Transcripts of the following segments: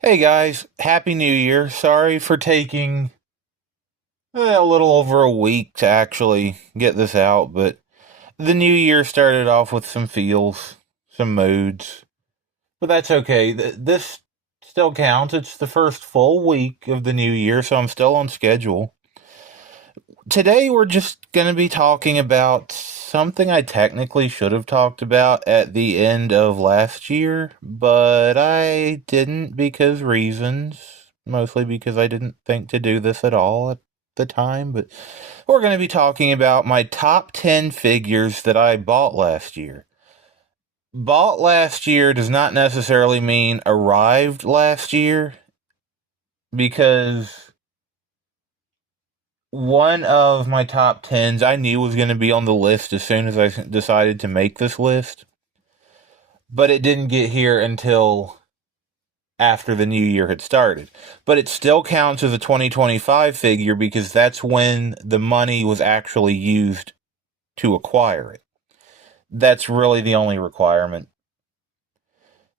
Hey guys, Happy New Year. Sorry for taking a little over a week to actually get this out, but the new year started off with some feels, some moods. But that's okay. This still counts. It's the first full week of the new year, so I'm still on schedule. Today we're just going to be talking about something I technically should have talked about at the end of last year, but I didn't because reasons. Mostly because I didn't think to do this at all at the time, but we're going to be talking about my top 10 figures that I bought last year. Bought last year does not necessarily mean arrived last year because one of my top tens I knew was going to be on the list as soon as I decided to make this list, but it didn't get here until after the new year had started. But it still counts as a 2025 figure because that's when the money was actually used to acquire it. That's really the only requirement.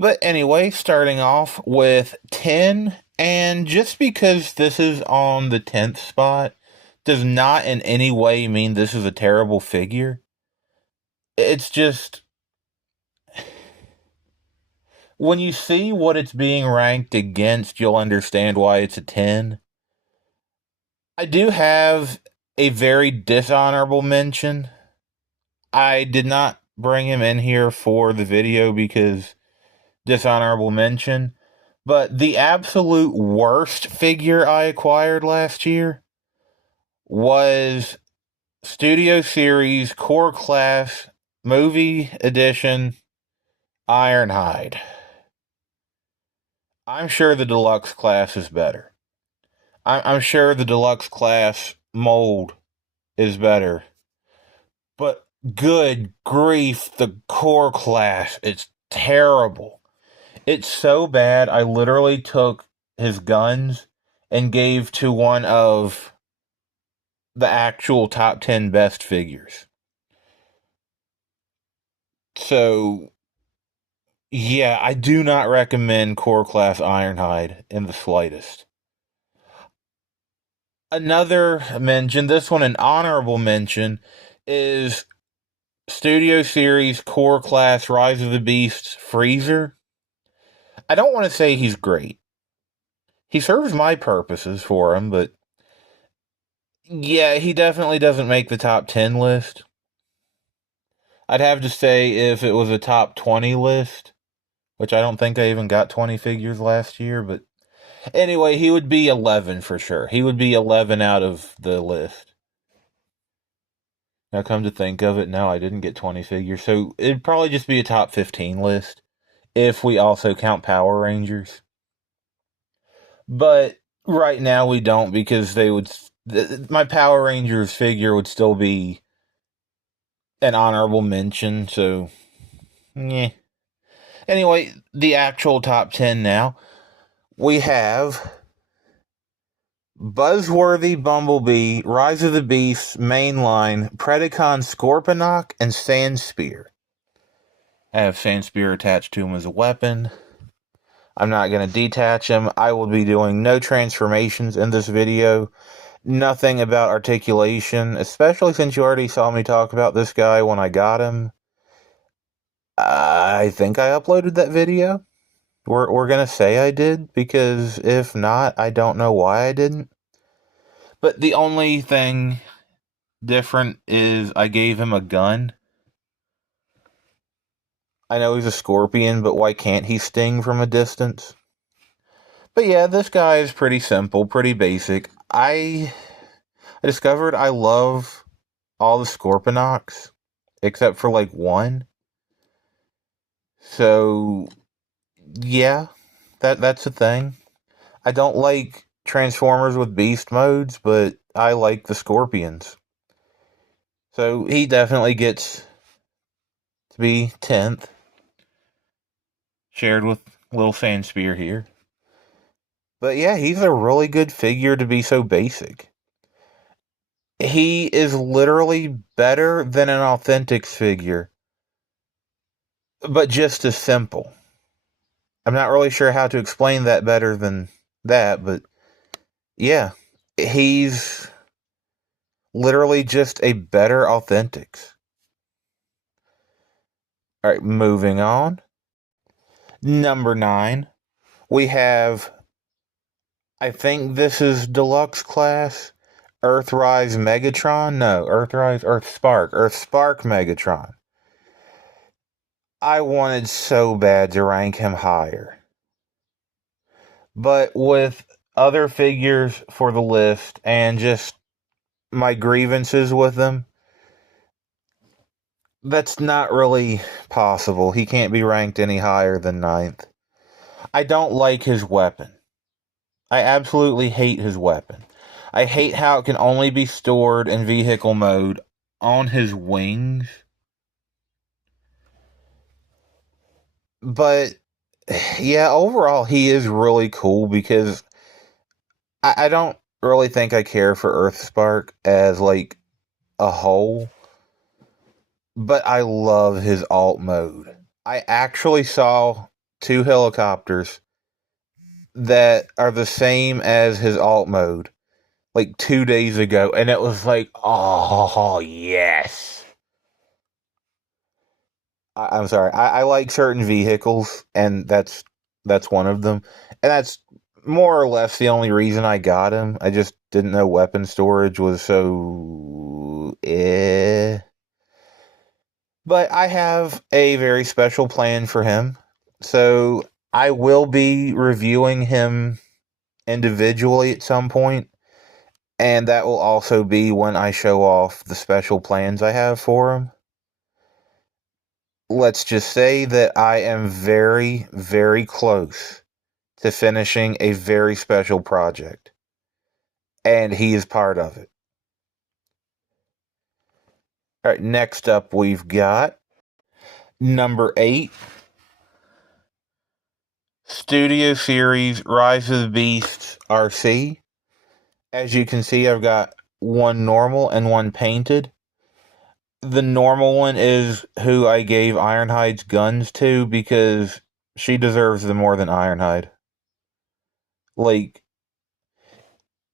But anyway, starting off with 10, and just because this is on the 10th spot does not in any way mean this is a terrible figure. It's just when you see what it's being ranked against, you'll understand why it's a 10. I do have a very dishonorable mention. I did not bring him in here for the video because dishonorable mention, but the absolute worst figure I acquired last year was Studio Series Core Class Movie Edition Ironhide. I'm sure the deluxe class is better. I'm sure the deluxe class mold is better. But good grief, the core class, it's terrible. It's so bad, I literally took his guns and gave to one of the actual top 10 best figures. So, yeah, I do not recommend core class Ironhide in the slightest. Another mention, this one an honorable mention, is Studio Series Core Class Rise of the Beasts Freezer. I don't want to say he's great. He serves my purposes for him, but yeah, he definitely doesn't make the top 10 list. I'd have to say if it was a top 20 list, which I don't think I even got 20 figures last year, but anyway, he would be 11 for sure. He would be 11 out of the list. Now, come to think of it, no, I didn't get 20 figures, so it'd probably just be a top 15 list if we also count Power Rangers. But right now we don't because they would. My Power Rangers figure would still be an honorable mention, so yeah. Anyway, the actual top 10 now. We have Buzzworthy Bumblebee, Rise of the Beasts, Mainline, Predacon Scorponok, and Sandspear. I have Sandspear attached to him as a weapon. I'm not going to detach him. I will be doing no transformations in this video. Nothing about articulation, especially since you already saw me talk about this guy when I got him. I think I uploaded that video. We're gonna say I did, because if not, I don't know why I didn't. But the only thing different is I gave him a gun. I know he's a scorpion, but why can't he sting from a distance? But yeah, this guy is pretty simple, pretty basic. I discovered I love all the Scorponok's, except for like one. So yeah, that's a thing. I don't like Transformers with beast modes, but I like the Scorpions. So he definitely gets to be 10th, shared with Little Sandspear here. But yeah, he's a really good figure to be so basic. He is literally better than an Authentics figure, but just as simple. I'm not really sure how to explain that better than that, but yeah, he's literally just a better Authentics. All right, moving on. Number 9, we have, I think this is deluxe class, Earthrise Megatron. No, Earthspark Megatron. I wanted so bad to rank him higher. But with other figures for the list and just my grievances with them, that's not really possible. He can't be ranked any higher than ninth. I don't like his weapon. I absolutely hate his weapon. I hate how it can only be stored in vehicle mode on his wings. But yeah, overall, he is really cool because I don't really think I care for Earthspark as like a whole, but I love his alt mode. I actually saw 2 helicopters that are the same as his alt mode like 2 days ago, and it was like, oh, yes. I'm sorry. I like certain vehicles, and that's one of them. And that's more or less the only reason I got him. I just didn't know weapon storage was so But I have a very special plan for him. So I will be reviewing him individually at some point, and that will also be when I show off the special plans I have for him. Let's just say that I am very, very close to finishing a very special project, and he is part of it. All right, next up, we've got number 8, Studio Series Rise of the Beasts RC. As you can see, I've got one normal and one painted. The normal one is who I gave Ironhide's guns to because she deserves them more than Ironhide. Like,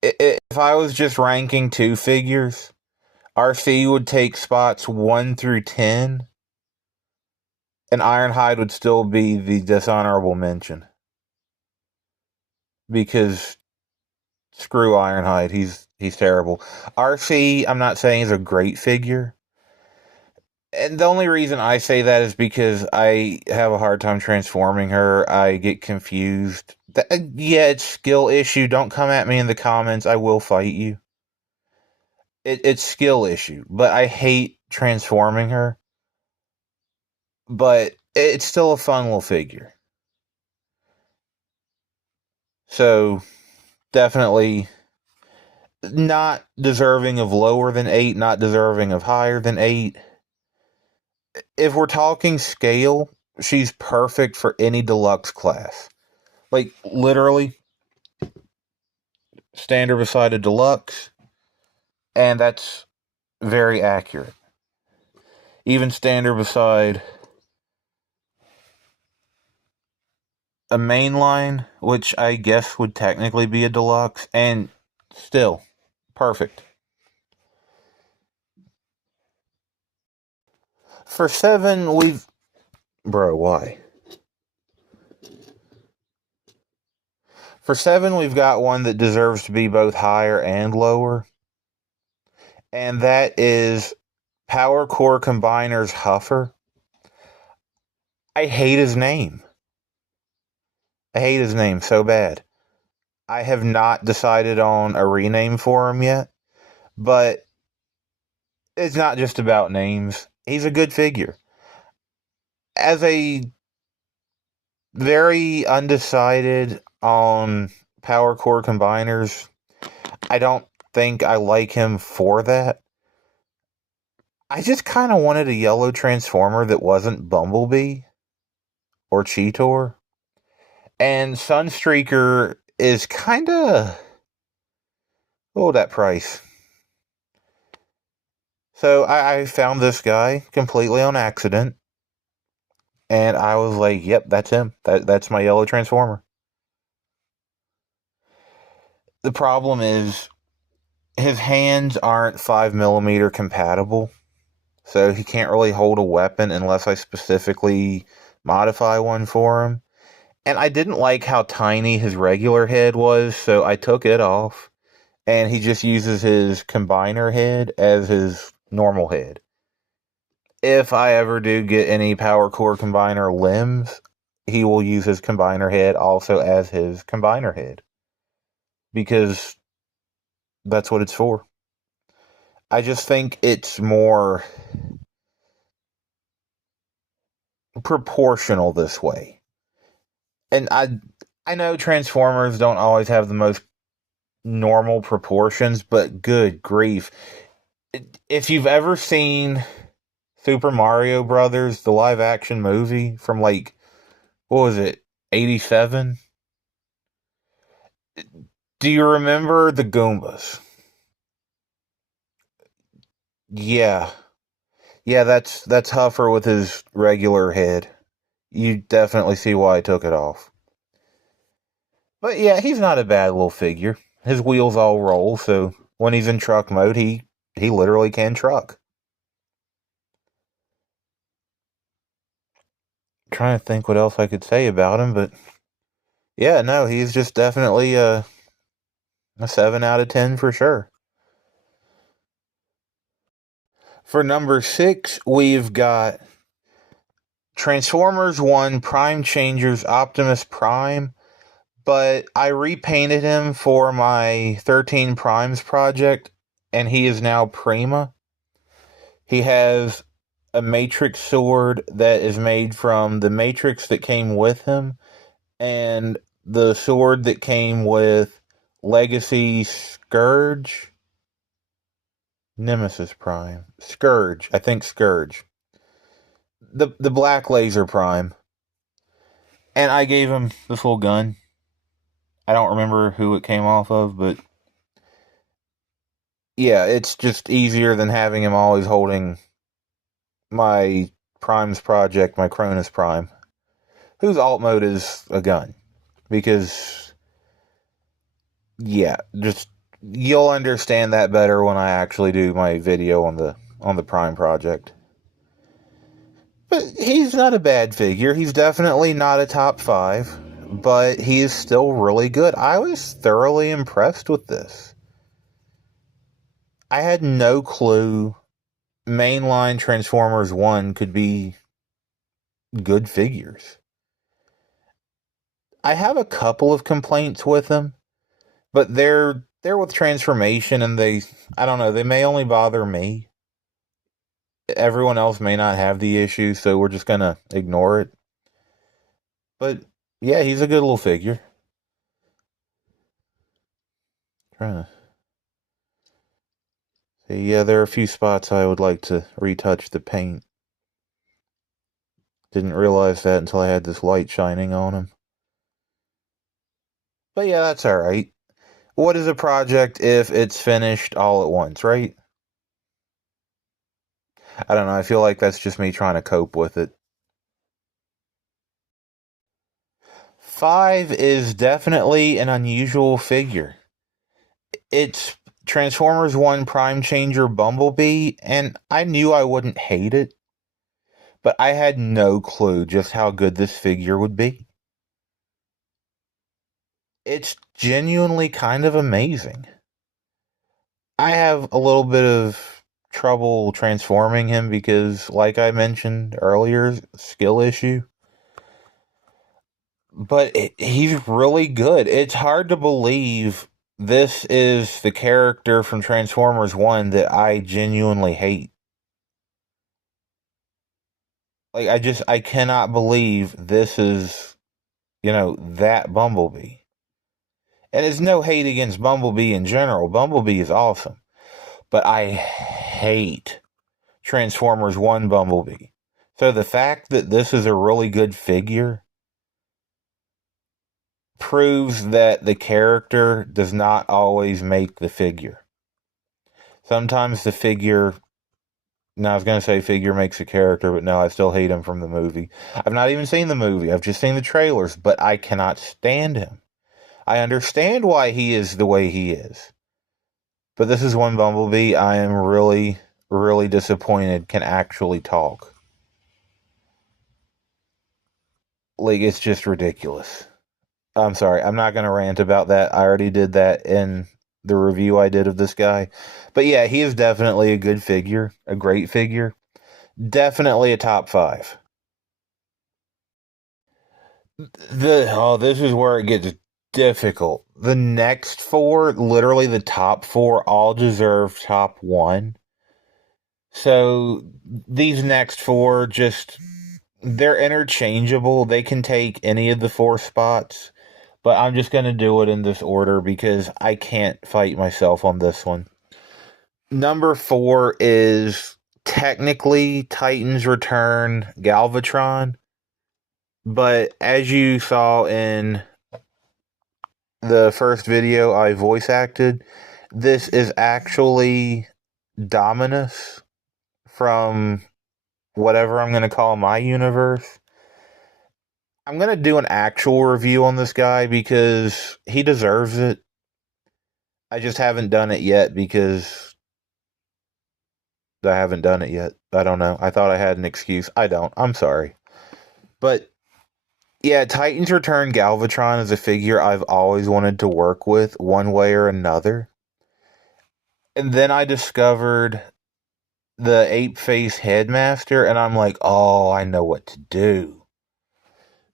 if I was just ranking 2 figures, RC would take spots 1 through 10, and Ironhide would still be the dishonorable mention. Because screw Ironhide, he's terrible. RC, I'm not saying is a great figure. And the only reason I say that is because I have a hard time transforming her. I get confused. Yeah, it's skill issue. Don't come at me in the comments. I will fight you. It's skill issue, but I hate transforming her. But it's still a fun little figure. So definitely not deserving of lower than 8, not deserving of higher than 8. If we're talking scale, she's perfect for any deluxe class. Like, literally, standard beside a deluxe, and that's very accurate. Even standard beside a mainline, which I guess would technically be a deluxe, and still perfect. For 7, we've. Bro, why? For 7, we've got one that deserves to be both higher and lower, and that is Power Core Combiner's Huffer. I hate his name. I hate his name so bad. I have not decided on a rename for him yet, but it's not just about names. He's a good figure. As a very undecided on Power Core Combiners, I don't think I like him for that. I just kind of wanted a yellow Transformer that wasn't Bumblebee or Cheetor. And Sunstreaker is kind of. Oh, that price. So I found this guy completely on accident. And I was like, "Yep, that's him. That's my yellow Transformer." The problem is his hands aren't 5mm compatible, so he can't really hold a weapon unless I specifically modify one for him. And I didn't like how tiny his regular head was, so I took it off, and he just uses his combiner head as his normal head. If I ever do get any Power Core Combiner limbs, he will use his combiner head also as his combiner head, because that's what it's for. I just think it's more proportional this way. And I know Transformers don't always have the most normal proportions, but good grief. If you've ever seen Super Mario Brothers, the live action movie from like, what was it, 87? Do you remember the Goombas? Yeah. Yeah, that's Huffer with his regular head. You definitely see why I took it off. But yeah, he's not a bad little figure. His wheels all roll, so when he's in truck mode, he literally can truck. Trying to think what else I could say about him, but yeah, no, he's just definitely a 7 out of 10 for sure. For number 6, we've got Transformers 1 Prime Changers Optimus Prime, but I repainted him for my 13 Primes project, and he is now Prima. He has a Matrix sword that is made from the Matrix that came with him, and the sword that came with Legacy Scourge. Nemesis Prime. Scourge. I think Scourge. The black laser Prime. And I gave him this little gun. I don't remember who it came off of, but yeah, it's just easier than having him always holding my Primes project, my Cronus Prime, whose alt mode is a gun. Because, yeah, just you'll understand that better when I actually do my video on the Prime project. But he's not a bad figure. He's definitely not a top 5, but he is still really good. I was thoroughly impressed with this. I had no clue mainline Transformers 1 could be good figures. I have a couple of complaints with them, but they're with Transformation, and I don't know, they may only bother me. Everyone else may not have the issue, so we're just gonna ignore it. But yeah, he's a good little figure. Trying to see, yeah, there are a few spots I would like to retouch the paint. Didn't realize that until I had this light shining on him. But yeah, that's alright. What is a project if it's finished all at once, right? I don't know, I feel like that's just me trying to cope with it. 5 is definitely an unusual figure. It's Transformers 1 Prime Changer Bumblebee, and I knew I wouldn't hate it, but I had no clue just how good this figure would be. It's genuinely kind of amazing. I have a little bit of trouble transforming him because, like I mentioned earlier, skill issue. But he's really good. It's hard to believe this is the character from Transformers 1 that I genuinely hate. Like, I cannot believe this is, that Bumblebee. And it's no hate against Bumblebee in general. Bumblebee is awesome. But I hate Transformers 1 Bumblebee. So the fact that this is a really good figure proves that the character does not always make the figure. Sometimes the figure Now, I was going to say figure makes a character, but no, I still hate him from the movie. I've not even seen the movie. I've just seen the trailers, but I cannot stand him. I understand why he is the way he is. But this is one Bumblebee I am really, really disappointed can actually talk. Like, it's just ridiculous. I'm sorry, I'm not going to rant about that. I already did that in the review I did of this guy. But yeah, he is definitely a good figure, a great figure. Definitely a top 5. This is where it gets difficult. The next 4, literally the top 4, all deserve top 1. So these next 4 just they're interchangeable. They can take any of the 4 spots, but I'm just going to do it in this order because I can't fight myself on this one. Number 4 is technically Titans Return Galvatron, but as you saw in the first video I voice acted, this is actually Dominus from whatever I'm going to call my universe. I'm going to do an actual review on this guy because he deserves it. I just haven't done it yet because I haven't done it yet. I don't know. I thought I had an excuse. I don't. I'm sorry. But yeah, Titans Return Galvatron is a figure I've always wanted to work with one way or another. And then I discovered the Ape Face Headmaster, and I'm like, oh, I know what to do.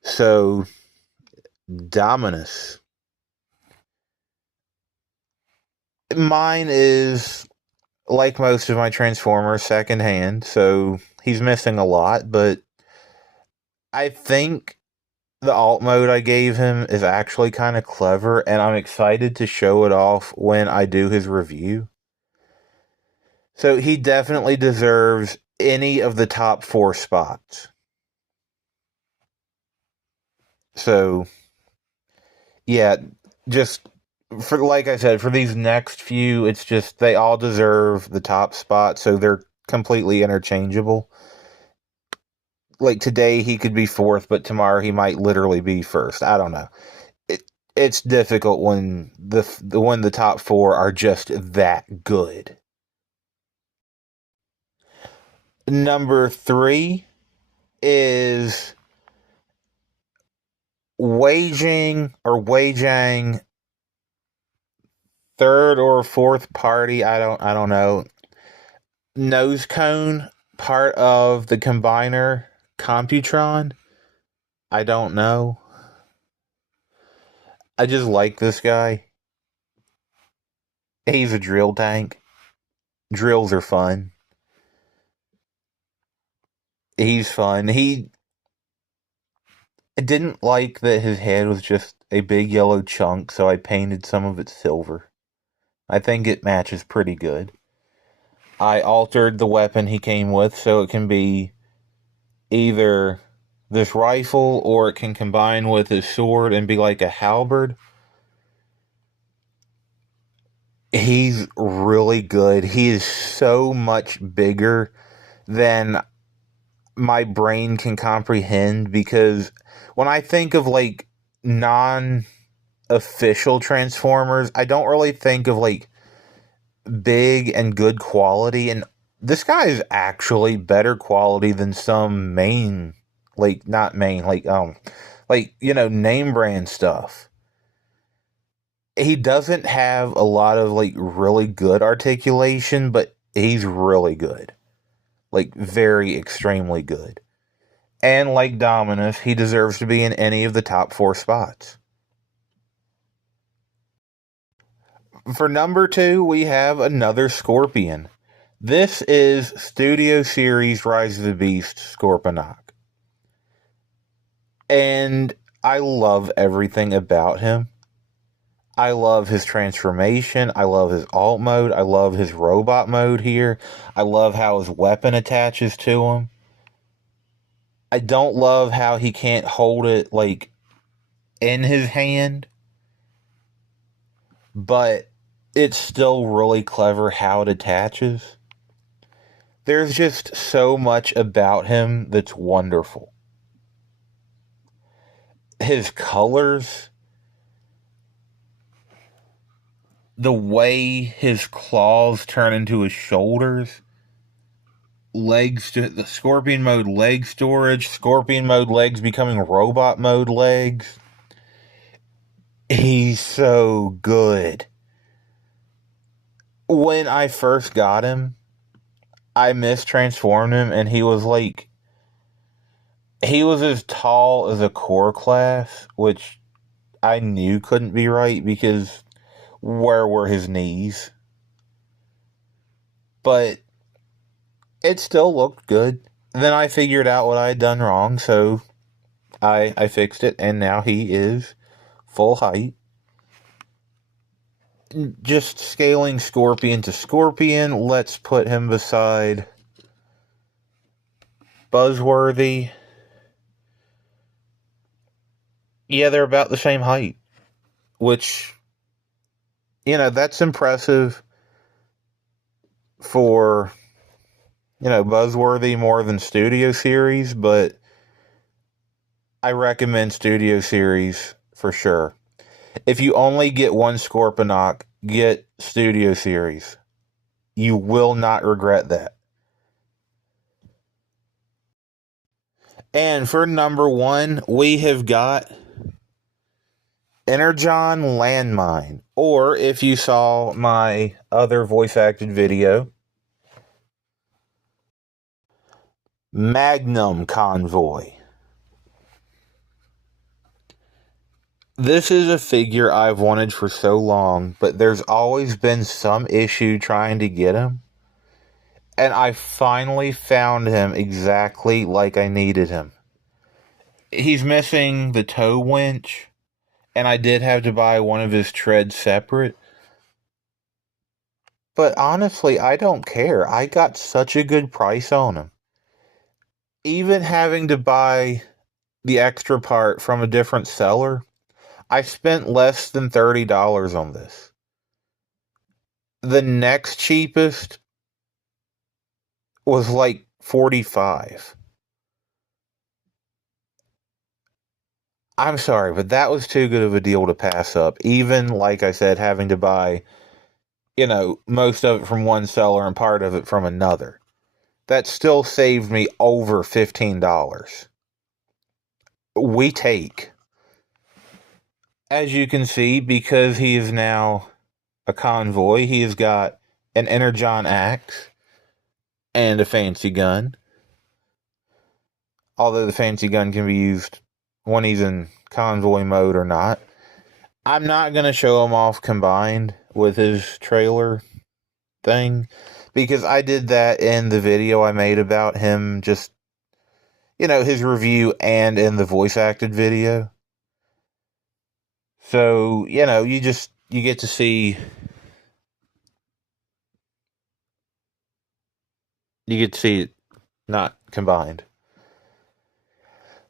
So, Dominus. Mine is, like most of my Transformers, secondhand, so he's missing a lot, but I think the alt mode I gave him is actually kind of clever, and I'm excited to show it off when I do his review. So he definitely deserves any of the top 4 spots. So, yeah, just for like I said, for these next few, it's just they all deserve the top spot, so they're completely interchangeable. Like today he could be 4th, but tomorrow he might literally be 1st. I don't know. It's difficult when the top 4 are just that good. Number 3 is Wei-Jang third or fourth party. I don't know. Nose cone part of the combiner Computron. I don't know. I just like this guy. He's a drill tank. Drills are fun. He's fun. He didn't like that his head was just a big yellow chunk, so I painted some of it silver. I think it matches pretty good. I altered the weapon he came with so it can be either this rifle or it can combine with his sword and be like a halberd. He's really good. He is so much bigger than my brain can comprehend because when I think of like non official Transformers, I don't really think of like big and good quality, and this guy is actually better quality than some main, like not main, like you know, name brand stuff. He doesn't have a lot of like really good articulation, but he's really good. Like very extremely good. And like Dominus, he deserves to be in any of the top 4 spots. For number 2, we have another Scorpion. This is Studio Series Rise of the Beast Scorponok. And I love everything about him. I love his transformation. I love his alt mode. I love his robot mode here. I love how his weapon attaches to him. I don't love how he can't hold it, like, in his hand. But it's still really clever how it attaches. There's just so much about him that's wonderful. His colors, the way his claws turn into his shoulders, legs to the Scorpion mode leg storage, Scorpion mode legs becoming robot mode legs. He's so good. When I first got him, I mistransformed him, and he was as tall as a core class, which I knew couldn't be right because where were his knees? But it still looked good. Then I figured out what I had done wrong, so I fixed it, and now he is full height. Just scaling Scorpion to Scorpion, let's put him beside Buzzworthy. Yeah, they're about the same height, which, that's impressive for, Buzzworthy more than Studio Series, but I recommend Studio Series for sure. If you only get one Scorponok, get Studio Series. You will not regret that. And for number one, we have got Energon Landmine. Or if you saw my other voice acted video, Magnum Convoy. This is a figure I've wanted for so long, but there's always been some issue trying to get him. And I finally found him exactly like I needed him. He's missing the tow winch, and I did have to buy one of his treads separate. But honestly, I don't care. I got such a good price on him. Even having to buy the extra part from a different seller, I spent less than $30 on this. The next cheapest was like $45. I'm sorry, but that was too good of a deal to pass up. Even, like I said, having to buy, most of it from one seller and part of it from another. That still saved me over $15. We take. As you can see, because he is now a convoy, he has got an Energon axe and a fancy gun. Although the fancy gun can be used when he's in convoy mode or not. I'm not going to show him off combined with his trailer thing, because I did that in the video I made about him, just, his review, and in the voice acted video. So, you get to see, it not combined.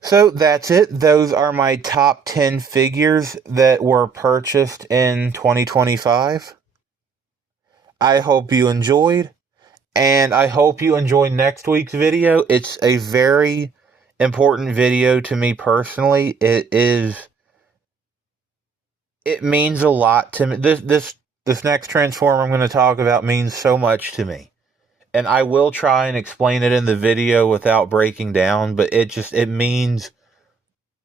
So that's it. Those are my top 10 figures that were purchased in 2025. I hope you enjoyed, and I hope you enjoy next week's video. It's a very important video to me personally. It means a lot to me. This next Transformer I'm going to talk about means so much to me. And I will try and explain it in the video without breaking down, but it means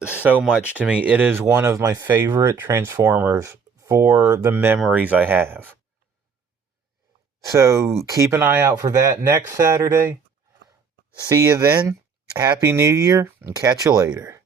so much to me. It is one of my favorite Transformers for the memories I have. So keep an eye out for that next Saturday. See you then. Happy New Year, and catch you later.